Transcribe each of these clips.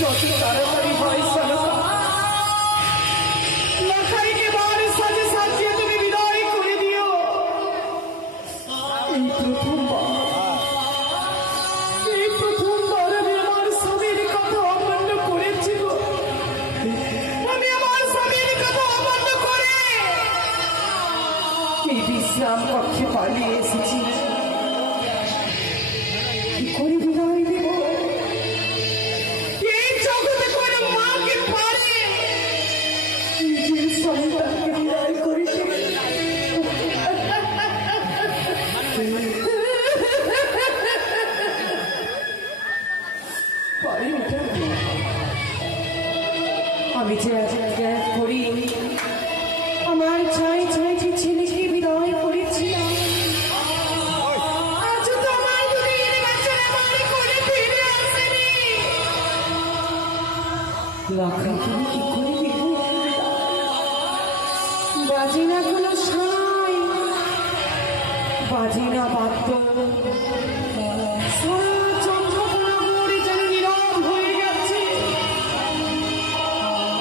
যত তাড়াতাড়ি হয় সনকা লখাইকে বার সাজে সাজিয়ে তুমি বিদায় করে দিও। এই প্রথমবার আমি আমার স্বামীর কথা অমান্য করেছি গো। আমি আমার স্বামীর কথা অমান্য করে এই বিশ্রাম কক্ষে পালিয়ে এসেছি। কি করে বিদায় দেব? এই জগতে কোনো মাকে পারে নিজের সন্তানকে বিদায় করে দেবে? আমি যে আজ ত্যাগ করি আমার ছাই ছাইটি ছেলেকে বিদায় করেছিলাম, আজ তো আমার দুদিন বাচ্চারা বাড়ি করে ফিরে আসেনি। লখাই তুমি কি করে বিদায়? বাজে না কোনো সাই, বাজে না বাদ্য,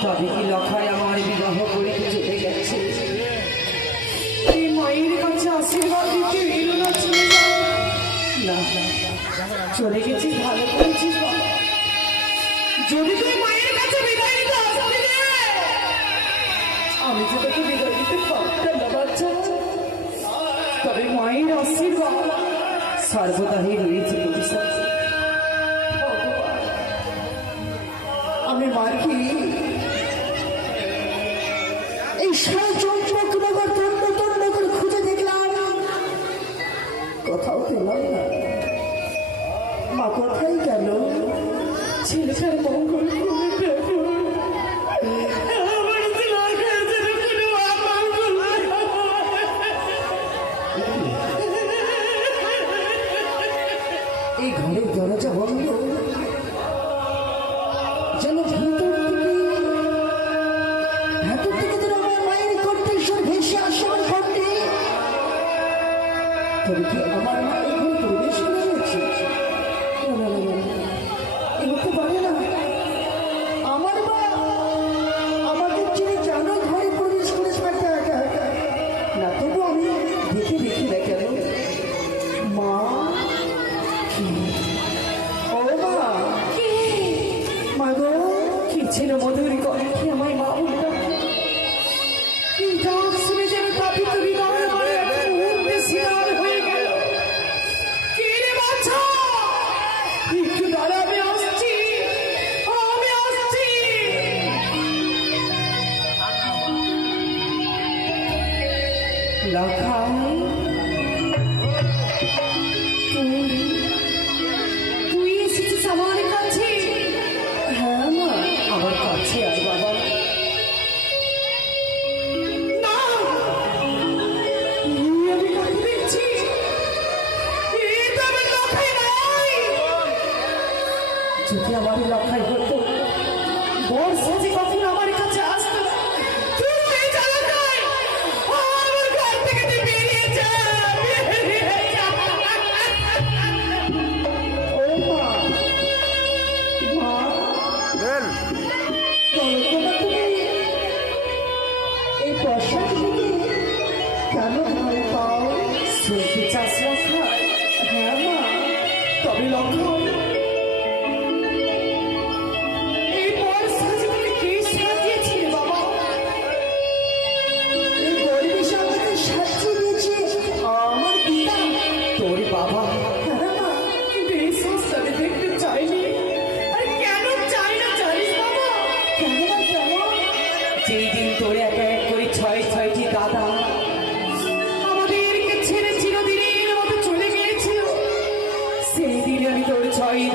তবে কি লখাই আমার বিবাহ করিতে চলে গেছে? এই মায়ের কাছে আশীর্বাদ দিতে এলো না, চলে যাও না। চলে গেছিস ভালো করেছিস বাবা। যদি তুই মায়ের কাছে বিদায় দিতে আসবি, আমি যে তোকে বিদায় দিতে পারতাম না বাচ্চা। তবে মায়ের আশীর্বাদ সর্বদাই রয়েছে তোর সাথে। আমি মাকে এই চম্পক নগর তন্ন তন্ন করে খুঁজে দেখলাম, কোথাও পেলাম না। মা কোথায় গেল? ছেলেটার মঙ্গল এই ঘরের দরজা বন্ধ, যেন ভেতর থেকে যেন আমার মায়ের কণ্ঠস্বর ভেসে আসে আমার ঘরটি। তবে কি আমার মা এখানে প্রবেশ করে রয়েছে? এগোতে পারে না। আমার মা আমাদের ছেড়ে কেন ঘরে প্রবেশ করে থাকতে একা একা? না তবু আমি দেখে দেখি না কেন। মা, ও মা, মা গো, কি ছিল মধুর কণ্ঠে আমায় মা বলে ডাকে। এই ডাক শুনে যেন তাপিত হৃদয় আমার এক মুহূর্তে শিরার হয়ে গেল। কে রে বাছা? একটু দাঁড়া, আমি আসছি, আমি আসছি। লখাই, তুই এসেছিস আমার কাছে? হ্যাঁ মা, আমার কাছে আয় বাবা। না, আমি কাকে দেখছি? এ তো আমার লখাই নয়। যদি আমার লখাই হতো, বর সাজে কখন আমার কাছে আসতো? তুই লখাই, আমার ঘর থেকে তুই বেরিয়ে যা, বেরিয়ে যা। ও মা, মা, এই বর্ষা থেকে কেন ভয় পাও? শুনতে চাস লখাই? হ্যাঁ মা, তবে লখাই, এই বর্ষা জীবনে কে সাজিয়েছিল বাবা? এই পরিবেশ আমাকে সাজিয়ে দিয়েছে আমার পিতা, তোর বাবা। হ্যাঁ মা, কিন্তু এই সংস্থানে দেখতে চাইনি। আর কেন চাই না জানিস বাবা? কেন বা কেন? যেই দিন তোর এক এক করে ছয়টি দাদা আমাদেরকে ছেড়ে চিরদিনের মতো চলে গিয়েছিল, সেই দিন আমি তোর ছয়টি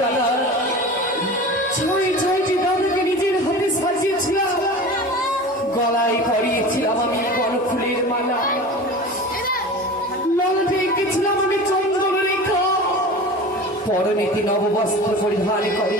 দাদাকে নিজের হাতে সাজিয়েছিলাম, গলায় পরিয়েছিলাম আমি বনফুলের মালা, ললাটে এঁকেছিলাম আমি চন্দন রেখা, পরনীতি নববস্ত্র পরিধান করে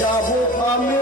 যাব আমি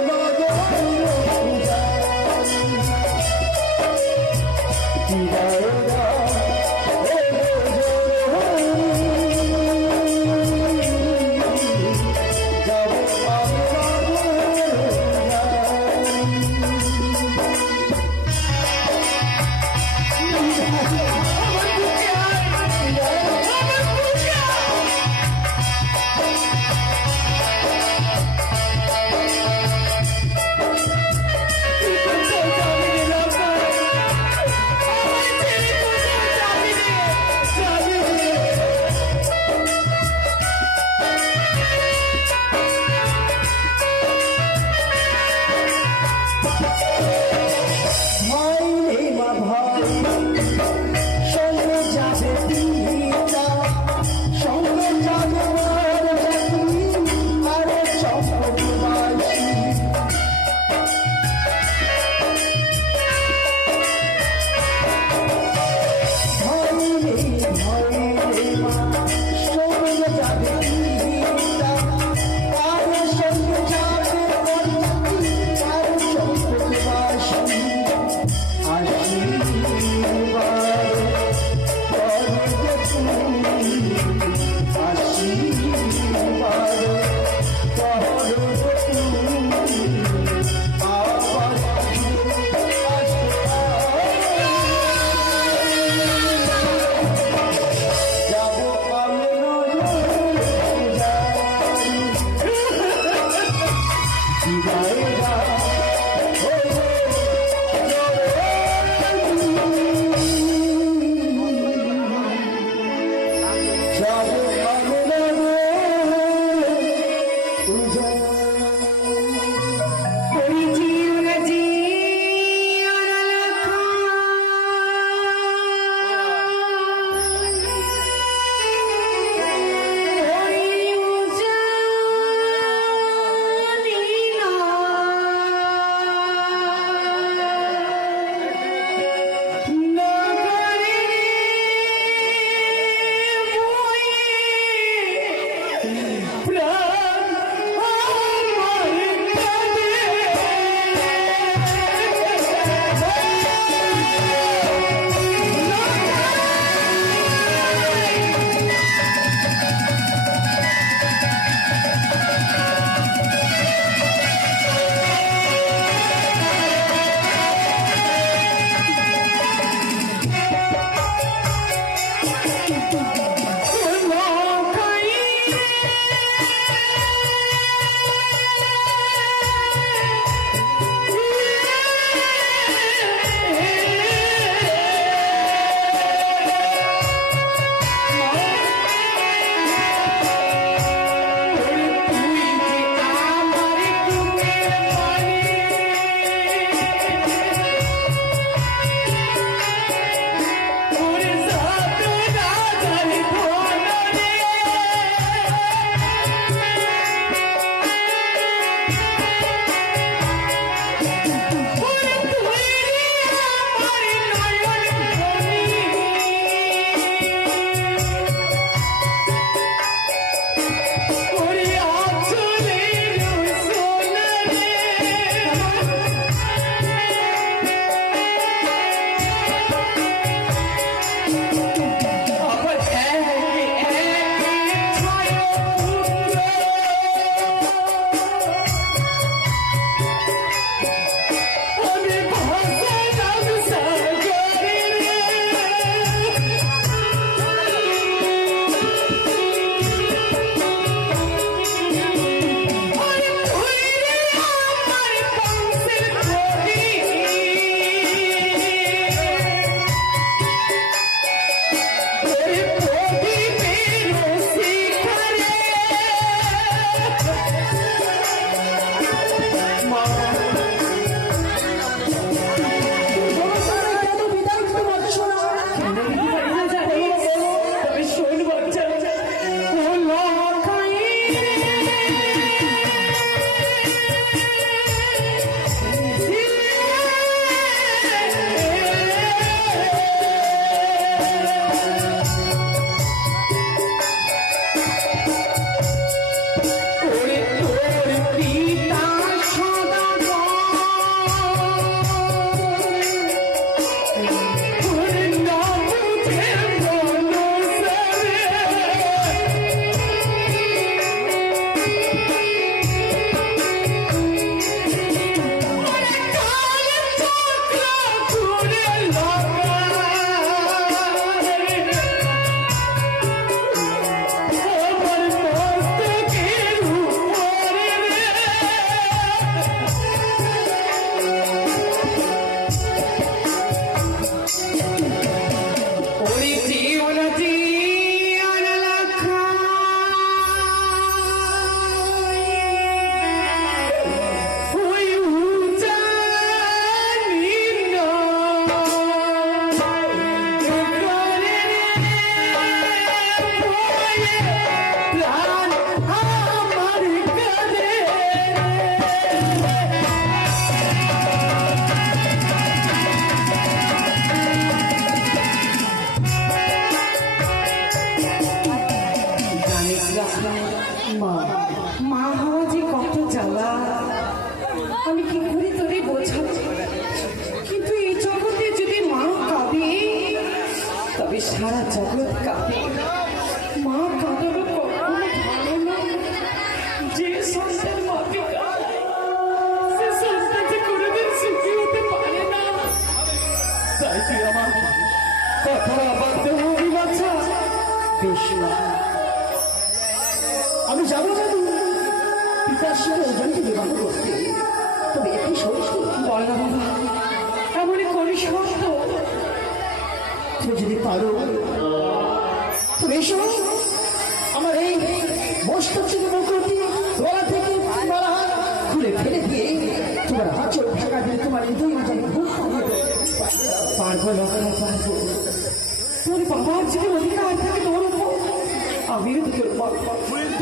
মা মা হওয়া যে কত জ্বালা, আমি কি করে তোরে বোঝাবো। কিন্তু এই জগতে যদি মা কাঁদে তবে সারা জগৎ কাঁদে। মা কাঁদানো কখনো ভালো না। যে সন্তান মাকে কাঁদায় সে সন্তান যে কোনোদিন সুখী হতে পারে না। তাই তুই আমার কথা বাধ্য হবি বাচ্চা। বেশ না, আমি যাবো যাবো পিতার সাথে ওজনকে বিবাহ করতে। তবে একটি শর্ত। বল না বাবা, এমনই করিস শর্ত। তুমি যদি পারো তবে এসো, আমার এই মস্তক থেকে মুকুটি গলা থেকে মারা খুলে ফেলে দিয়ে তোমার আঁচল ঢাকা দিয়ে তোমার হৃদয় যেন বুক পারবো না, পারবো। তোর বাবার যদি অধিকার থাকে তোর উপর, আমিও তোকে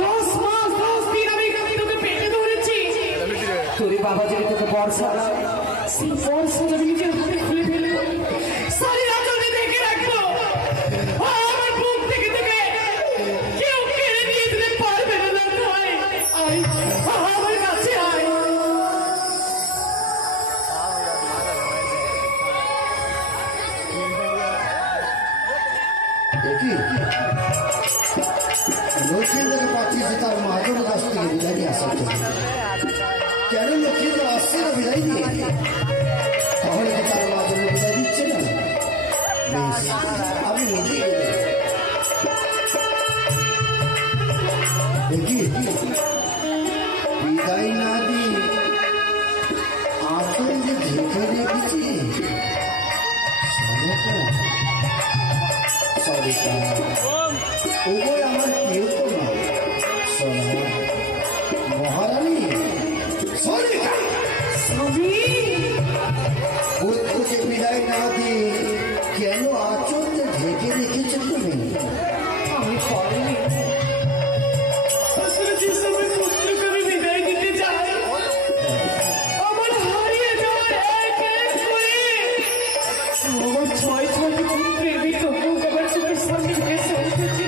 10 মাস 10 দিন আমি তোকে পেটে ধরেছি। তোর বাবা যদি তোকে বর্ষা সেই বর্ষা যদি নিজের হাতে খুলে ফেলবো, সারি রাজনে দেখে রাখবো। আমার বুক থেকে তোকে কেউ কেড়ে নিয়ে দিতে পারবে না। আয় আমার কাছে আয়। লক্ষ্মীদের পাঠিয়েছে তার মাজন কাছ থেকে বিদায় নিয়ে আসার জন্য। কেন লক্ষ্মীদের আসছে না বিদায় নিয়ে? তাহলে কি তার মাজন বিদায় দিচ্ছে না? বেশ, আমি নিজেই গেলে দেখি বিদায় না দিয়ে আতঙ্ক যে ঢেকে রেখেছি। ওই আমার কেউ তো না। মহারানী পুত্রকে বিদায় না দিয়ে কেন আচরণে ঢেকে রেখেছো তুমি? আমি পারিনি। আসলে যে সময় পুত্রকে আমি বিদায় দিতে চাই, আমার হারিয়ে যাওয়া এক এক করে আমার 6-6টি প্রেমিক আমার চোখের সামনে ভেসে উঠেছে।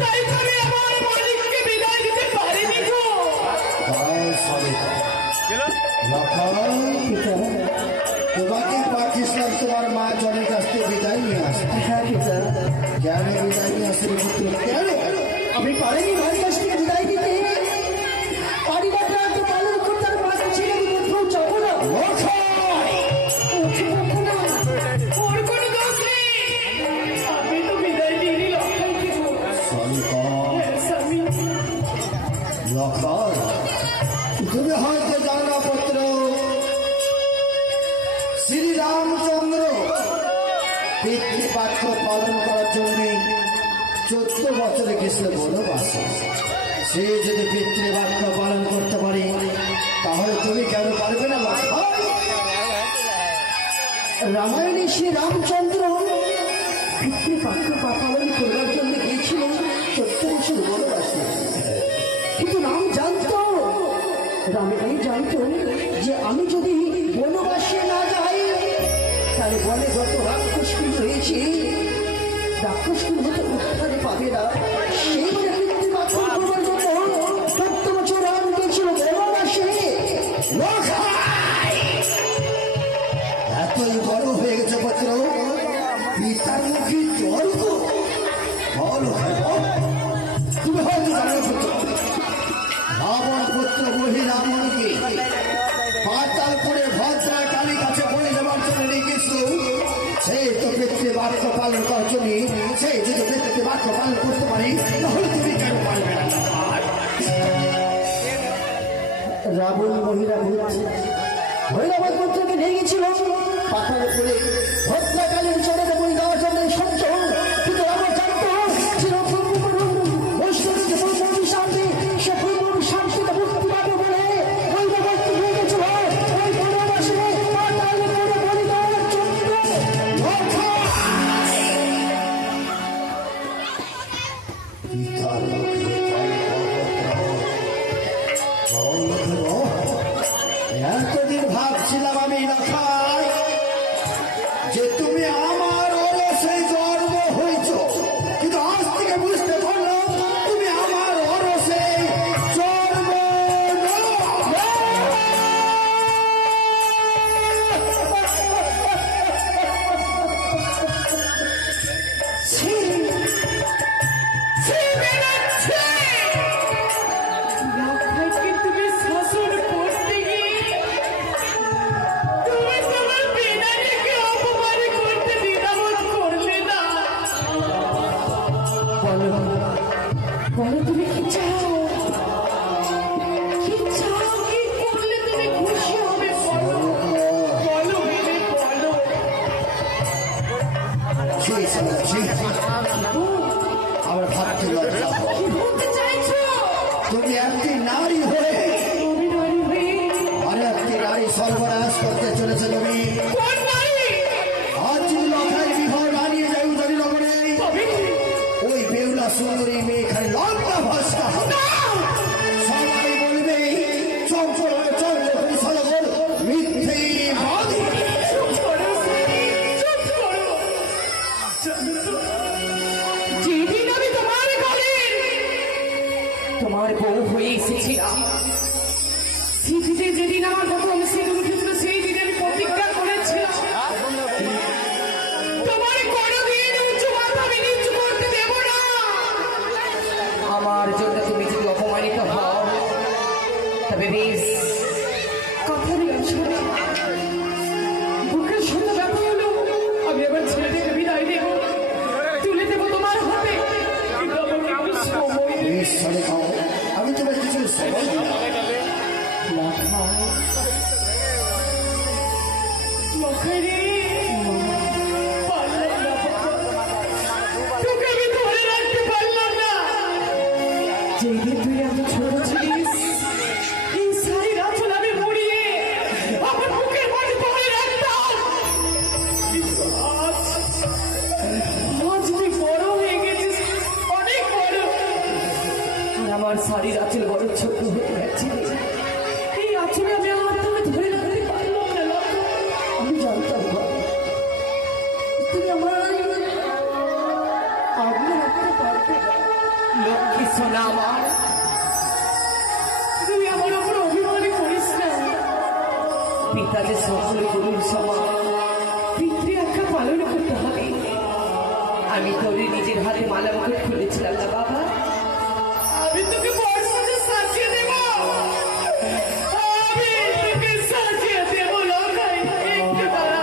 তাই আমি আমার মালিককে বিদায় দিতে পারিনি গো। তোমাকে পাকিস্তান তোমার মা জনের কাছ থেকে বিদায় নিয়ে আসে। হ্যাঁ পিতা, কেন বিদায় নিয়ে আসে পুত্র? কেন আমি পারিনি ভাইয়ের কাছ থেকে বিদায় দিতে। পরিবারটা তো পালন করতে আর বাকি ছিল কোথাও যাবো না। ওর কোনো দোষ নেই। আমি তো বিদায় দিয়ে লক্ষণ দিব। লক্ষণ, তুমি হয়তো জানো পুত্র, শ্রী রামচন্দ্র পিতৃপাঠ্য পালন করার জন্য 14 বছরে গেছিল বনবাসে। সে যদি পিতৃবাক্য পালন করতে পারে তাহলে তুমি কেন পারবে না? রামায়ণে শ্রী রামচন্দ্র পিতৃপক্ষ পালন করার জন্য গিয়েছিল 14 বছর বনবাসে। কিন্তু রাম জানতো, রামেরাই জানতো যে আমি যদি বনবাসে না যাই তাহলে বনে যত রাক্ষসকুল রয়েছে রাক্ষসকুল হতে উদ্ধারে পাবে না। সেই বলে পিতৃপক্ষ করবার জন্য 14 বছর রাম গিয়েছিল বনবাসে। এতই বড় হয়ে গেছে পুত্র, পিতার মুখে তর্ক। তুমি হয়তো জানো পুত্র, রাবণ পুত্র বহি রাবণকে পাতালপুরে ভদ্রা কালী কাছে বলে যাওয়ার জন্য রেখেছিল। সেই তো পিতৃবাক্য পালন করার জন্য, সেই যদি পিতৃবাক্য পালন করতে পারি তাহলে তুমি কেন পারবে না? রাবণ ভৈরবাদ পুত্রকে নিয়ে গেছিল পাথার উপরে ভদ্রাকালীর চরণে বই দেওয়ার জন্য সত্য। কিন্তু আমার জানতো শান্তি সে পূর্ণ শান্তিতে মুক্তি পাবে বলে ভৈরবাদ নিয়ে গেছিল ওই বনবাসে পাতাল উপরে বলি দেওয়ার জন্য। পিতার মুখে এতদিন ভাবছিলাম আমি রাখাই যে তুমি আমার ওরসে জন্ম হয়েছ, কিন্তু আজ থেকে বুঝতে পারলাম তুমি তোমার বউ হয়ে এসেছিলাম। স্মৃতিতে যেদিন আমার প্রথম সিঁদুর উঠেছিল সেই দিন আমি প্রতিজ্ঞা করেছিলাম তোমার কোনোদিন উঁচু মাথা আমি নিচু করতে দেব না। আমার জন্য তুমি যদি অপমানিত হও তবে বেশ কথা দিলাম শুনে বুকের সাথে ব্যথা হলো আমি এবার ছেলেটাকে বিদায় দেব, তুলে দেবো তোমার হাতে। কিন্তু আমাকে একটু সময় দিবে। বেশ চলে খাও, আমি তোমার কিছু সময় দিলাম। লখাই রে, পারলাম না বাবা। তোকে আমি ধরে রাখতে পারলাম না। যেদিন তুই এত ছোট ছিলিস এই শাড়ির আঁচল আমি মুড়িয়ে আমার বুকের মাঝে ধরে রাখতাম। কিন্তু আজ তুই বড় হয়ে গেছিস, অনেক বড়, আর আমার শাড়ির আঁচল বড় ছোট হয়ে গেছে। এই আঁচলে আমি আমার তোকে ধরে রাখতে পারলাম না লক্ষ্য। আমি জানতাম না তুমি আমার আগলে রাখতে পারবে না। লক্ষ্মী সোনা আমার, তুই আমার ওপর অভিমান করিস না। পিতা যে সকল গুরুর সমান, পিতৃ আজ্ঞা পালন করতে হবে। আমি তোর নিজের হাতে মালা মুকুট খুলেছিলাম না বাবা, আমি তোকে বর্ষাতে সাজিয়ে দেব, আমি তোকে সাজিয়ে দেব লখাই। একটু দাঁড়া।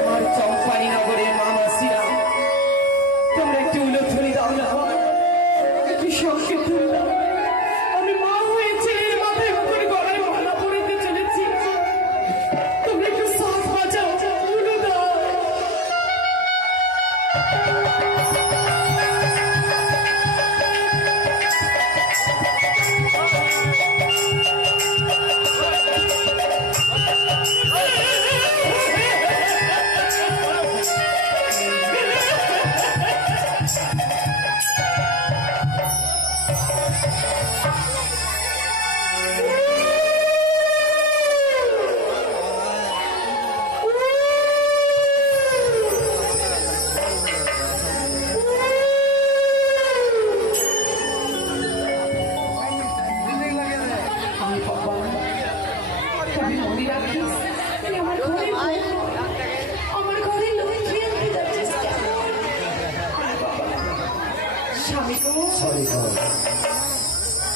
আমার চম্পানি নগরের মা মাসিরা, তোমরা একটু উলুধ্বনি দাও না, একটু সঙ্গে তুললাম। আমি মা হয়ে ছেলের মাথায় মুকুট গলায় মালা পরাতে চলেছি, তোমরা একটু সাথ বাঁচাও, উলু দাও। আমি বাবা, তুমি মনে রাখিস তুই আমার ঘরে আমার ঘরে লক্ষ্মী আনতে যাচ্ছিস কেন? আমার বাবা, স্বামী গো, চলে খাও,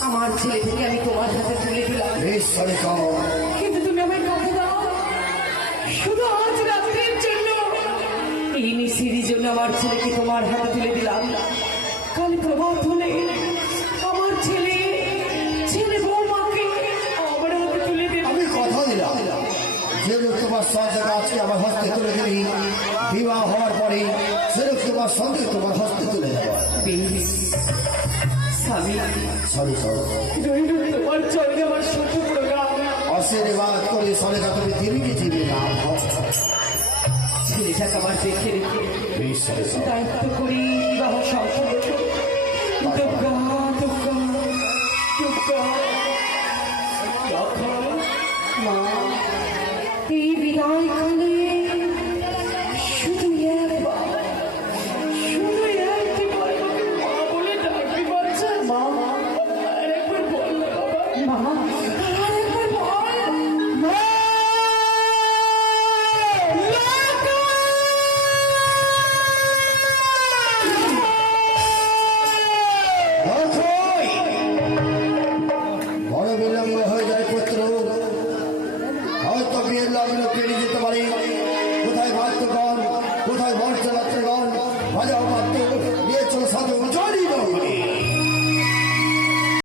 আমার ছেলেটিকে আমি তোমার হাতে তুলে দিলাম, বেশ চলে খাও। কিন্তু তুমি আমায় কথা দাও শুধু আজ রাত্রের জন্য। এই নিশির জন্য আমার ছেলেকে তোমার হাতে তুলে দিলাম। কাল প্রভাত হলে আমার ছেলে ছেলে বৌমাকে আমার হাতে তুলে দেবে। আমি কথা দিলাম যেরূপ তোমার সন্তান আজকে আমার হস্তে তুলে দিলি, বিবাহ হওয়ার পরে সেরূপ তোমার সন্তান তোমার হস্তে তুলে দেওয়া। বেশ, স্বামী সরি সরি রইল তোমার চলে আমার শত প্রণাম। আশীর্বাদ করে সরেকা তুমি ধীরে ধীরে লাভ হও। ছেলেটাকে আমার দেখে রেখে বেশ চলে খাও। দায়িত্ব করি বিবাহ সম্পন্ন। দুর্গা দুর্গা দুর্গা লক্ষ্য মা, এই বিদায় কালে শুধু একবার আমাকে মা বলে ডাকবি বাচ্চা। মা আর একবার বল না বাবা, মা আর একবার বল মা। অথই! বড় বিলম্ব হয়ে যায় পুত্র, হয়তো বিয়ের লগ্ন পেরিয়ে যেতে পারে। কোথায় বাদ্যগণ, কোথায় বর্ষরাত্রিগণ,